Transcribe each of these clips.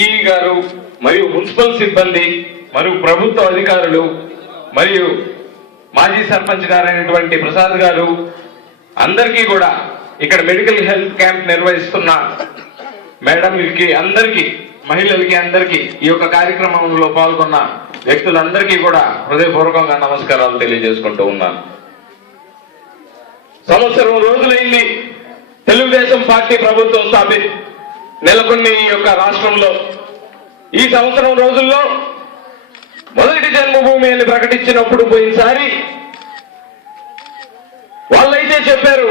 ఈ గారు మరియు మున్సిపల్ సిబ్బంది మరియు ప్రభుత్వ అధికారులు మరియు మాజీ సర్పంచ్ గారైనటువంటి ప్రసాద్ గారు అందరికీ కూడా ఇక్కడ మెడికల్ హెల్త్ క్యాంప్ నిర్వహిస్తున్న మేడంలకి అందరికీ మహిళలకి అందరికీ ఈ యొక్క కార్యక్రమంలో పాల్గొన్న వ్యక్తులందరికీ కూడా హృదయపూర్వకంగా నమస్కారాలు తెలియజేసుకుంటూ ఉన్నాను. సంవత్సరం రోజులైంది తెలుగుదేశం పార్టీ ప్రభుత్వం నెలకొన్ని ఈ యొక్క రాష్ట్రంలో. ఈ సంవత్సరం రోజుల్లో మొదటి జన్మభూమి అని ప్రకటించినప్పుడు పోయినసారి వాళ్ళైతే చెప్పారు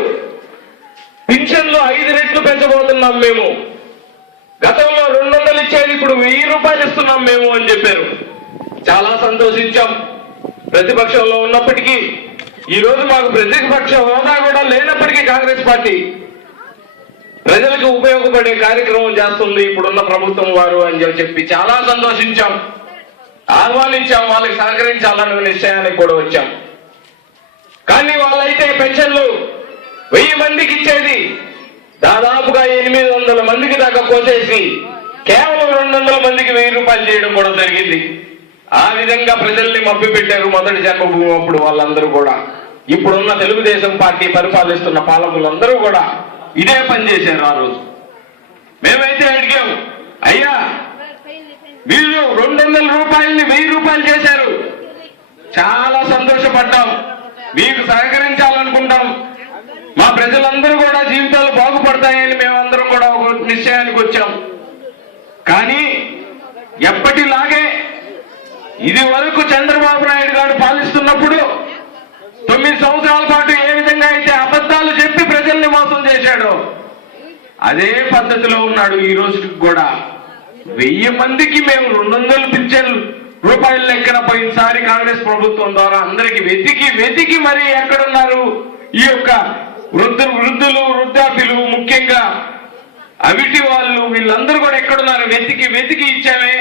పింఛన్లు 5 రెట్లు పెంచబోతున్నాం మేము, గతంలో 200 ఇచ్చేది ఇప్పుడు 1000 రూపాయలు ఇస్తున్నాం మేము అని చెప్పారు. చాలా సంతోషించాం. ప్రతిపక్షంలో ఉన్నప్పటికీ ఈ రోజు మాకు ప్రతిపక్ష హోదా కూడా లేనప్పటికీ కాంగ్రెస్ పార్టీ ప్రజలకు ఉపయోగపడే కార్యక్రమం చేస్తుంది ఇప్పుడున్న ప్రభుత్వం వారు అని చెప్పి చాలా సంతోషించాం, ఆహ్వానించాం, వాళ్ళకి సహకరించాలనే నిశ్చయానికి కూడా వచ్చాం. కానీ వాళ్ళైతే పెన్షన్లు 1000 మందికి ఇచ్చేది దాదాపుగా 800 మందికి దాకా కోసేసి కేవలం 200 మందికి 1000 రూపాయలు చేయడం కూడా జరిగింది. ఆ విధంగా ప్రజల్ని మభ్య పెట్టారు మొదటి జన్మభూమి అప్పుడు వాళ్ళందరూ కూడా. ఇప్పుడున్న తెలుగుదేశం పార్టీ పరిపాలిస్తున్న పాలకులందరూ కూడా ఇదే పని చేశారు. ఆ రోజు మేమైతే అడిగాము, అయ్యా వీళ్ళు 200 రూపాయలని 1000 రూపాయలు చేశారు, చాలా సంతోషపడ్డాం, మీకు సహకరించాలనుకుంటాం, మా ప్రజలందరూ కూడా జీవితాలు బాగుపడతాయని మేమందరం కూడా ఒక నిశ్చయానికి వచ్చాం. కానీ ఎప్పటిలాగే ఇది వరకు చంద్రబాబు నాయుడు గారు పాలిస్తున్నప్పుడు 9 సంవత్సరాల పాటు ఏ విధంగా అయితే అబద్ధాలు చెప్పి ప్రజల్ని మోసం చేశాడో అదే పద్ధతిలో ఉన్నాడు ఈ రోజుకి కూడా. 1000 మందికి మేము 200 పింఛన్ రూపాయల లెక్కన పోయినసారి కాంగ్రెస్ ప్రభుత్వం ద్వారా అందరికి వెతికి మరి ఎక్కడున్నారు ఈ యొక్క వృద్ధులు వృద్ధాప్యులు, ముఖ్యంగా అవిటి వాళ్ళు, వీళ్ళందరూ కూడా ఎక్కడున్నారు వెతికి ఇచ్చామే.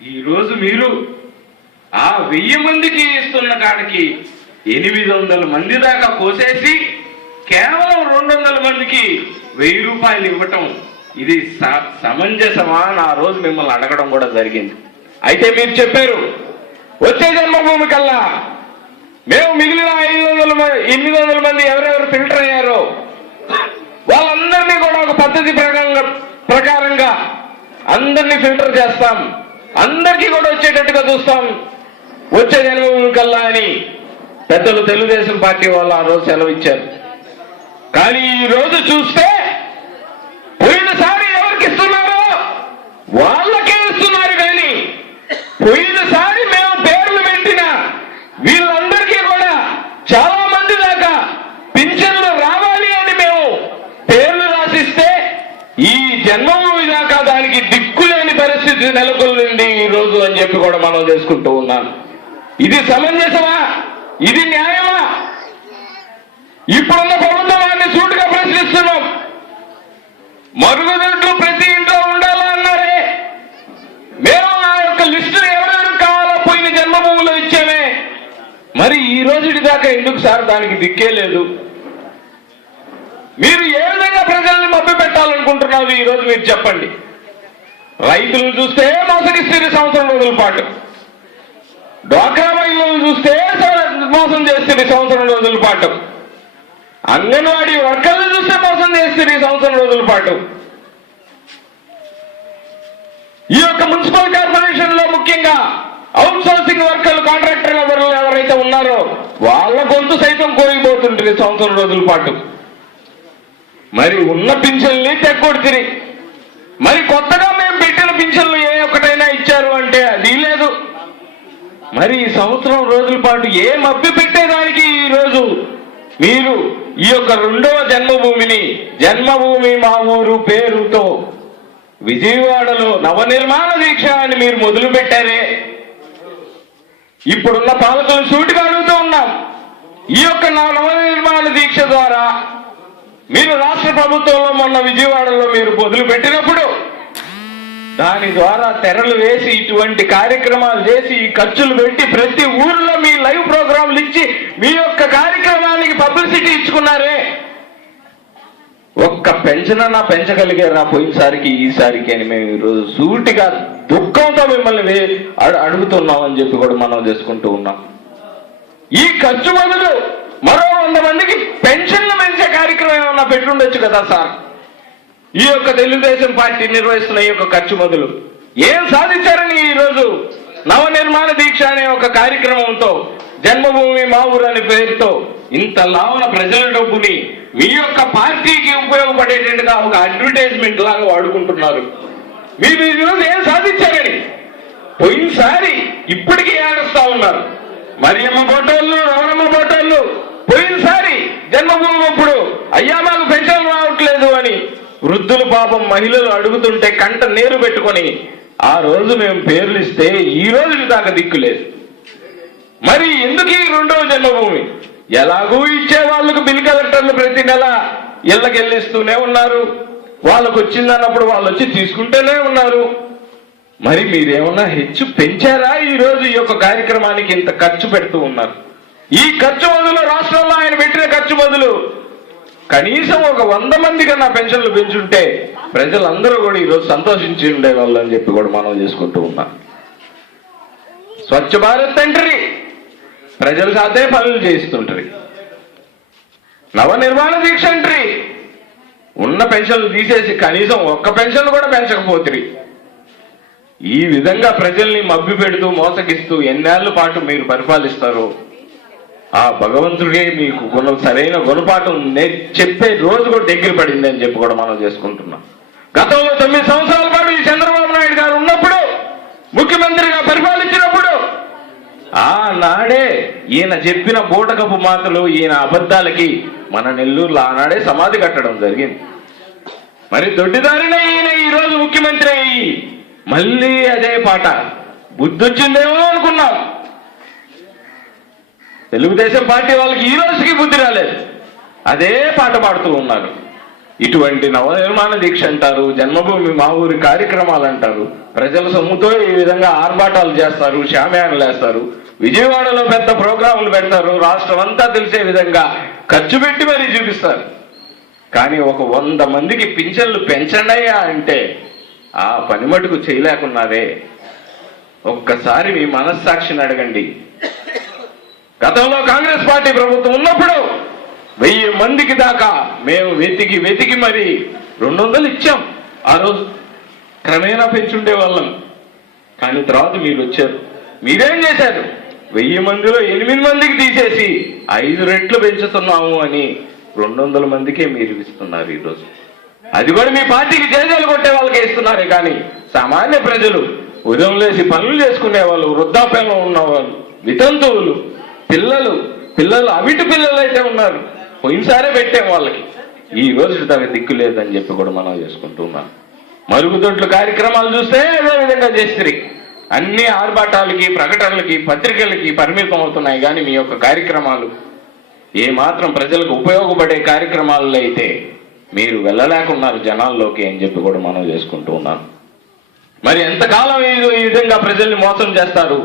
ఈ రోజు మీరు ఆ 1000 మందికి ఇస్తున్న కాడికి 800 మంది దాకా కోసేసి కేవలం 200 మందికి 1000 రూపాయలు ఇవ్వటం ఇది సమంజసమా అని ఆ రోజు మిమ్మల్ని అడగడం కూడా జరిగింది. అయితే మీరు చెప్పారు వచ్చే జన్మభూమి కల్లా మేము మిగిలిన 800 మంది ఎవరెవరు ఫిల్టర్ అయ్యారో వాళ్ళందరినీ కూడా ఒక పద్ధతి ప్రకారంగా అందరినీ ఫిల్టర్ చేస్తాం, అందరికీ కూడా వచ్చేటట్టుగా చూస్తాం వచ్చే జన్మభూమి కల్లా అని పెద్దలు తెలుగుదేశం పార్టీ వాళ్ళు ఆ రోజు సెలవు ఇచ్చారు. కానీ ఈ రోజు చూస్తే పోయినసారి ఎవరికి ఇస్తున్నారో వాళ్ళకే ఇస్తున్నారు. కానీ పోయినసారి మేము పేర్లు పెట్టిన వీళ్ళందరికీ కూడా చాలా మంది దాకా పింఛన్లు రావాలి అని మేము పేర్లు రాసిస్తే ఈ జన్మభూమి దాకా దానికి దిక్కులేని పరిస్థితి నెలకొల్లింది ఈ రోజు అని చెప్పి కూడా మనం చేసుకుంటూ ఉన్నాను. ఇది సమంజసమా? ఇది న్యాయమా? ఇప్పుడున్న ప్రభుత్వాన్ని సూటిగా ప్రశ్నిస్తున్నాం. మరుగుదొడ్లు ప్రతి ఇంట్లో ఉండాలా అన్నారే, మేము ఆ యొక్క లిస్టు ఎవరెవరు కావాలో పోయిన జన్మభూమిలో ఇచ్చామే, మరి ఈ రోజుటి దాకా ఎందుకు సార్ దానికి దిక్కే లేదు? మీరు ఏ విధంగా ప్రజల్ని మభ్య పెట్టాలనుకుంటున్నారు ఈ రోజు మీరు చెప్పండి. రైతులను చూస్తే మోసగిస్తుంది సంవత్సరం రోజుల పాటు, డ్వాక్రా మహిళలను చూస్తే మోసం చేస్తుంది సంవత్సరం రోజుల పాటు, అంగన్వాడీ వర్కర్లను చూస్తే మోసం చేస్తుంది సంవత్సరం రోజుల పాటు. ఈ యొక్క మున్సిపల్ కార్పొరేషన్ లో ముఖ్యంగా అవుట్ సోర్సింగ్ వర్కర్లు, కాంట్రాక్టర్లు ఎవరైతే ఉన్నారో వాళ్ళ గొంతు సైతం కోరిపోతుంటుంది సంవత్సరం రోజుల పాటు. మరి ఉన్న పింఛన్లు తెగొడుతుంది. మరి కొత్తగా మేము పెట్టిన పింఛన్లు ఏ ఒక్కటైనా ఇచ్చారు అంటే అది లేదు. మరి ఈ సంవత్సరం రోజుల పాటు ఏ మభ్య పెట్టేదానికి ఈ రోజు మీరు ఈ యొక్క 2వ జన్మభూమిని జన్మభూమి మా ఊరు పేరుతో విజయవాడలో నవనిర్మాణ దీక్ష అని మీరు మొదలు పెట్టారే. ఇప్పుడున్న పాలకులు సూటిగా అడుగుతూ ఉన్నాం, ఈ యొక్క నవనిర్మాణ దీక్ష ద్వారా మీరు రాష్ట్ర ప్రభుత్వంలో మొన్న విజయవాడలో మీరు మొదలు పెట్టినప్పుడు దాని ద్వారా తెరలు వేసి ఇటువంటి కార్యక్రమాలు చేసి ఖర్చులు పెట్టి ప్రతి ఊర్లో మీ లైవ్ ప్రోగ్రాంలు ఇచ్చి మీ యొక్క కార్యక్రమానికి పబ్లిసిటీ ఇచ్చుకున్నారే. ఒక్క పెన్షనన్నా పెంచగలిగారా పోయినసారికి ఈసారికి అని మేము ఈరోజు సూటిగా దుఃఖంతో మిమ్మల్ని అడుగుతున్నామని చెప్పి కూడా మనం చేసుకుంటూ ఉన్నాం. ఈ ఖర్చు బదులు మరో 100 మందికి పెన్షన్లు పెంచే కార్యక్రమం ఏమన్నా పెట్టుండొచ్చు కదా సార్. ఈ యొక్క తెలుగుదేశం పార్టీ నిర్వహిస్తున్న ఈ యొక్క ఖర్చు బదులు ఏం సాధించారని ఈరోజు నవనిర్మాణ దీక్ష అనే ఒక కార్యక్రమంతో జన్మభూమి మా ఊరు అనే పేరుతో ఇంత లావున ప్రజల డబ్బుని మీ యొక్క పార్టీకి ఉపయోగపడేటట్టుగా ఒక అడ్వర్టైజ్మెంట్ లాగా వాడుకుంటున్నారు. మీరు ఈరోజు ఏం సాధించారని పోయినసారి ఇప్పటికీ ఏడుస్తా ఉన్నారు. మరియమ్మ ఫోటోళ్ళు, రమణమ్మ ఫోటోళ్ళు పోయినసారి జన్మభూమి అప్పుడు అయ్యా మాకు పెన్షన్ రావట్లేదు అని వృద్ధులు పాపం మహిళలు అడుగుతుంటే కంట నీరు పెట్టుకొని ఆ రోజు మేము పేర్లు ఇస్తే ఈ రోజు దాకా దిక్కులేదు. మరి ఎందుకు ఈ 2వ జన్మభూమి? ఎలాగూ ఇచ్చే వాళ్ళకు బిల్ కలెక్టర్లు ప్రతి నెల ఇళ్ళకెళ్ళిస్తూనే ఉన్నారు. వాళ్ళకు వచ్చిందన్నప్పుడు వాళ్ళు వచ్చి తీసుకుంటూనే ఉన్నారు. మరి మీరేమన్నా హెచ్చు పెంచారా? ఈ రోజు ఈ యొక్క కార్యక్రమానికి ఇంత ఖర్చు పెడుతూ ఉన్నారు. ఈ ఖర్చు బదులు రాష్ట్రంలో ఆయన పెట్టిన ఖర్చు బదులు కనీసం ఒక 100 మంది కన్నా పెన్షన్లు పెంచుంటే ప్రజలందరూ కూడా ఈరోజు సంతోషించి ఉండేవాళ్ళు అని చెప్పి కూడా మనం చేసుకుంటూ ఉన్నాం. స్వచ్ఛ భారత్ అంటారు, ప్రజల సాతే పనులు చేస్తుంటారు. నవనిర్మాణ దీక్ష అంటారు, ఉన్న పెన్షన్లు తీసేసి కనీసం ఒక్క పెన్షన్ కూడా పెంచకపోతుంది. ఈ విధంగా ప్రజల్ని మభ్య పెడుతూ మోసగిస్తూ ఎన్నేళ్ల పాటు మీరు పరిపాలిస్తారో ఆ భగవంతుడే మీకు సరైన గుణపాఠం చెప్పే రోజు కూడా దగ్గర పడింది అని చెప్పి కూడా మనం చేసుకుంటున్నాం. గతంలో 9 సంవత్సరాల పాటు ఈ చంద్రబాబు నాయుడు గారు ఉన్నప్పుడు ముఖ్యమంత్రిగా పరిపాలించినప్పుడు ఆనాడే ఈయన చెప్పిన బూటకపు మాటలు, ఈయన అబద్ధాలకి మన నెల్లూరులో ఆనాడే సమాధి కట్టడం జరిగింది. మరి దొడ్డిదారినే ఈయన ఈ రోజు ముఖ్యమంత్రి అయ్యి మళ్ళీ అదే పాట బుద్ధొచ్చిందేమో అనుకున్నాం. తెలుగుదేశం పార్టీ వాళ్ళకి ఈ రోజుకి బుద్ధి రాలేదు, అదే పాట పాడుతూ ఉన్నారు. ఇటువంటి నవనిర్మాణ దీక్ష అంటారు, జన్మభూమి మా ఊరి కార్యక్రమాలు అంటారు, ప్రజల సొమ్ముతో ఈ విధంగా ఆర్భాటాలు చేస్తారు, షామియానాలు వేస్తారు, విజయవాడలో పెద్ద ప్రోగ్రాములు పెడతారు, రాష్ట్రం అంతా తెలిసే విధంగా ఖర్చు పెట్టి మరీ చూపిస్తారు. కానీ ఒక 100 మందికి పింఛన్లు పెంచండియా అంటే ఆ పని మటుకు చేయలేకున్నారే. ఒక్కసారి మీ మనస్సాక్షిని అడగండి. గతంలో కాంగ్రెస్ పార్టీ ప్రభుత్వం ఉన్నప్పుడు 1000 మందికి దాకా మేము వెతికి మరి 200 ఇచ్చాం. ఆ రోజు క్రమేణా పెంచుండే వాళ్ళం. కానీ తర్వాత మీరు వచ్చారు, మీరేం చేశారు? 1000 మందిలో 8 మందికి తీసేసి 5 రెట్లు పెంచుతున్నాము అని 200 మందికే మీరు ఇస్తున్నారు ఈరోజు. అది కూడా మీ పార్టీకి జేజేలు కొట్టే వాళ్ళకే ఇస్తున్నారే కానీ సామాన్య ప్రజలు, ఉదయం లేసి పనులు చేసుకునే వాళ్ళు, వృద్ధాప్యంలో ఉన్నవాళ్ళు, వితంతువులు, పిల్లలు అవిటి పిల్లలు అయితే ఉన్నారు, పోయినసారే పెట్టాం వాళ్ళకి. ఈ రోజు దానికి దిక్కు లేదని చెప్పి కూడా మనం చేసుకుంటూ ఉన్నాం. మరుగుదొడ్ల కార్యక్రమాలు చూస్తే అదే విధంగా చేస్తుంది. అన్ని ఆర్భాటాలకి, ప్రకటనలకి, పత్రికలకి పరిమితం అవుతున్నాయి. కానీ మీ యొక్క కార్యక్రమాలు ఏమాత్రం ప్రజలకు ఉపయోగపడే కార్యక్రమాల్లో అయితే మీరు వెళ్ళలేకున్నారు జనాల్లోకి అని చెప్పి కూడా మనం చేసుకుంటూ ఉన్నాం. మరి ఎంతకాలం ఈ విధంగా ప్రజల్ని మోసం చేస్తారు,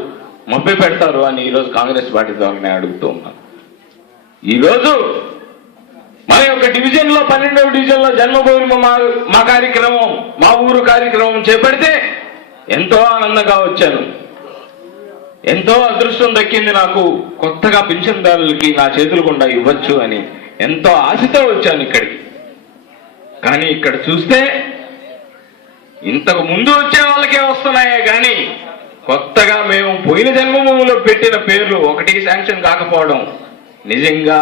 మభ్య పెడతారు అని ఈరోజు కాంగ్రెస్ పార్టీ ద్వారా నేను అడుగుతూ ఉన్నాను. ఈరోజు మన యొక్క డివిజన్లో 12వ డివిజన్లో జన్మభూమి మా కార్యక్రమం, మా ఊరు కార్యక్రమం చేపడితే ఎంతో ఆనందంగా వచ్చాను. ఎంతో అదృష్టం దక్కింది నాకు, కొత్తగా పింఛన్దారులకి నా చేతులు గుండా ఇవ్వచ్చు అని ఎంతో ఆశతో వచ్చాను ఇక్కడికి. కానీ ఇక్కడ చూస్తే ఇంతకు ముందు వచ్చే వాళ్ళకే వస్తున్నాయే కానీ కొత్తగా మేము పోయిన జన్మభూమిలో పెట్టిన పేర్లు ఒకటి శాంక్షన్ కాకపోవడం నిజంగా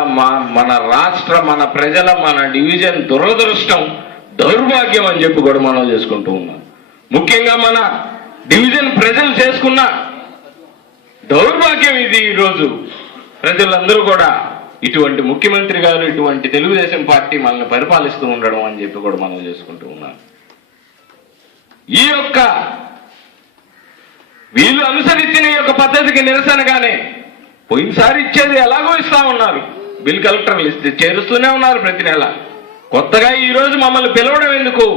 మన రాష్ట్ర, మన ప్రజల, మన డివిజన్ దురదృష్టం, దౌర్భాగ్యం అని చెప్పి కూడా మనం చేసుకుంటూ ఉన్నాం. ముఖ్యంగా మన డివిజన్ ప్రజలు చేసుకున్న దౌర్భాగ్యం ఇది. ఈరోజు ప్రజలందరూ కూడా ఇటువంటి ముఖ్యమంత్రి గారు, ఇటువంటి తెలుగుదేశం పార్టీ మనల్ని పరిపాలిస్తూ ఉండడం అని చెప్పి కూడా మనం చేసుకుంటూ ఉన్నాం. ఈ యొక్క వీళ్ళు అనుసరించిన ఈ యొక్క పద్ధతికి నిరసనగానే పోయినసారి ఇచ్చేది ఎలాగో ఇస్తా ఉన్నారు, బిల్ కలెక్టర్లు ఇస్తే చేరుస్తూనే ఉన్నారు ప్రతి నెల. కొత్తగా ఈ రోజు మమ్మల్ని పిలవడం ఎందుకు,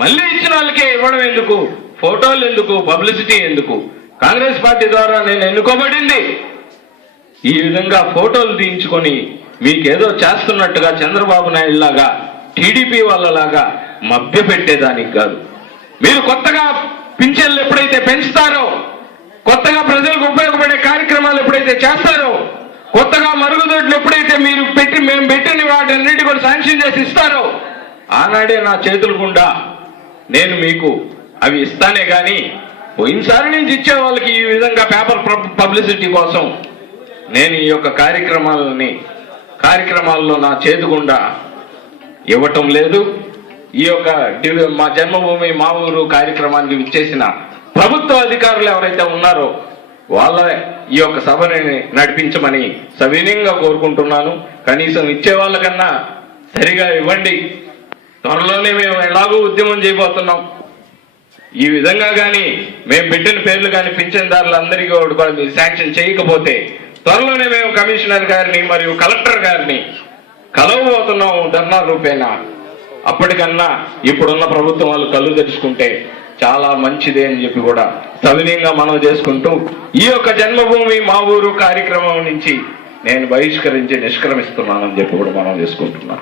మళ్ళీ ఇచ్చిన వాళ్ళకే ఇవ్వడం ఎందుకు, ఫోటోలు ఎందుకు, పబ్లిసిటీ ఎందుకు? కాంగ్రెస్ పార్టీ ద్వారా నేను ఎన్నుకోబడింది ఈ విధంగా ఫోటోలు తీయించుకొని మీకేదో చేస్తున్నట్టుగా చంద్రబాబు నాయుడు లాగా టీడీపీ వాళ్ళలాగా మభ్య పెట్టేదానికి కాదు. మీరు కొత్తగా పింఛన్లు ఎప్పుడైతే పెంచుతారో, కొత్తగా ప్రజలకు ఉపయోగపడే కార్యక్రమాలు ఎప్పుడైతే చేస్తారో, కొత్తగా మరుగుదొడ్లు ఎప్పుడైతే మేము పెట్టిన వాటన్నిటి కూడా శాంక్షన్ చేసి ఇస్తారో, ఆనాడే నా చేతుల గుండా నేను మీకు అవి ఇస్తానే గాని పోయినసారి నుంచి ఇచ్చే వాళ్ళకి ఈ విధంగా పేపర్ పబ్లిసిటీ కోసం నేను ఈ యొక్క కార్యక్రమాల్లో నా చేతి గుండా ఇవ్వటం లేదు. ఈ యొక్క మా జన్మభూమి మా ఊరు కార్యక్రమానికి విచ్చేసిన ప్రభుత్వ అధికారులు ఎవరైతే ఉన్నారో వాళ్ళ ఈ యొక్క సభని నడిపించమని సవినయంగా కోరుకుంటున్నాను. కనీసం ఇచ్చే వాళ్ళకన్నా సరిగా ఇవ్వండి. త్వరలోనే మేము ఎలాగో ఉద్యమం చేయబోతున్నాం. ఈ విధంగా కానీ మేము పెట్టిన పేర్లు కానీ పింఛన్దారులందరికీ కూడా మీరు శాంక్షన్ చేయకపోతే త్వరలోనే మేము కమిషనర్ గారిని మరియు కలెక్టర్ గారిని కలవబోతున్నాం ధర్నా రూపేణ. అప్పటికన్నా ఇప్పుడున్న ప్రభుత్వం వాళ్ళు కళ్ళు తెరుచుకుంటే చాలా మంచిదే అని చెప్పి కూడా సవినయంగా మనం చేసుకుంటూ ఈ యొక్క జన్మభూమి మా ఊరు కార్యక్రమం నుంచి నేను నిష్క్రమిస్తున్నానని చెప్పి కూడా మనం చేసుకుంటున్నాం.